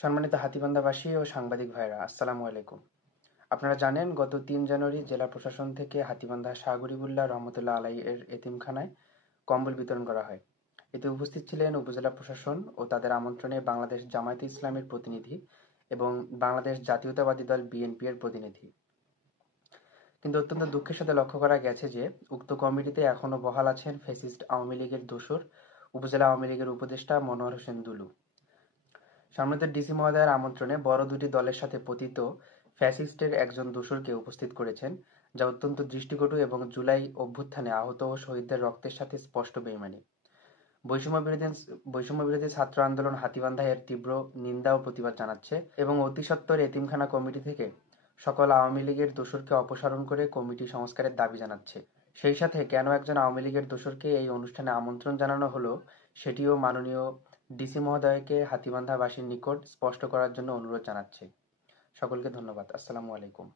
সম্মানিত হাতীবান্ধাবাসী ও সাংবাদিক ভাইরা, আসসালামু আলাইকুম। আপনারা জানেন, গত ৩ জানুয়ারি জেলা প্রশাসন থেকে হাতীবান্ধা শাহ গরিবুল্লাহ রহমতুল্লাহ আলাইহি এর এতিমখানায় কম্বল বিতরণ করা হয়। এতে উপস্থিত ছিলেন উপজেলা প্রশাসন ও তাদের আমন্ত্রণে বাংলাদেশ জামায়াতে ইসলামীর প্রতিনিধি এবং বাংলাদেশ জাতীয়তাবাদী দল বিএনপি এর প্রতিনিধি। কিন্তু অত্যন্ত দুঃখের সাথে লক্ষ্য করা গেছে যে উক্ত কমিটিতে এখনো বহাল আছেন ফ্যাসিস্ট আওয়ামী লীগের দোসর উপজেলা আওয়ামী লীগের উপদেষ্টা মনোয়ার হোসেন দুলু। সম্মানিত ডিসি মহোদয়ের আমন্ত্রণে বড় দুটি দলের সাথে পতিত ফ্যাসিস্টের একজন দোসরকে উপস্থিত করেছেন, যা অত্যন্ত দৃষ্টিকটু এবং জুলাই অভ্যুত্থানে আহত ও শহীদদের রক্তের সাথে স্পষ্ট বেইমানি। বৈষম্যবিরোধী ছাত্র আন্দোলন হাতীবান্ধা এর তীব্র নিন্দা ও প্রতিবাদ জানাচ্ছে এবং অতি সত্বর এতিমখানা কমিটি থেকে সকল আওয়ামী লীগের দোসরকে অপসারণ করে কমিটি সংস্কারের দাবি জানাচ্ছে। সেই সাথে কেন একজন আওয়ামী লীগের দোসরকে এই অনুষ্ঠানে আমন্ত্রণ জানানো হলো, সেটিও মাননীয় ডিসি মহোদয়কে হাতীবান্ধাবাসীর নিকট স্পষ্ট করার জন্য অনুরোধ জানাচ্ছে। সকলকে ধন্যবাদ। আসসালামু আলাইকুম।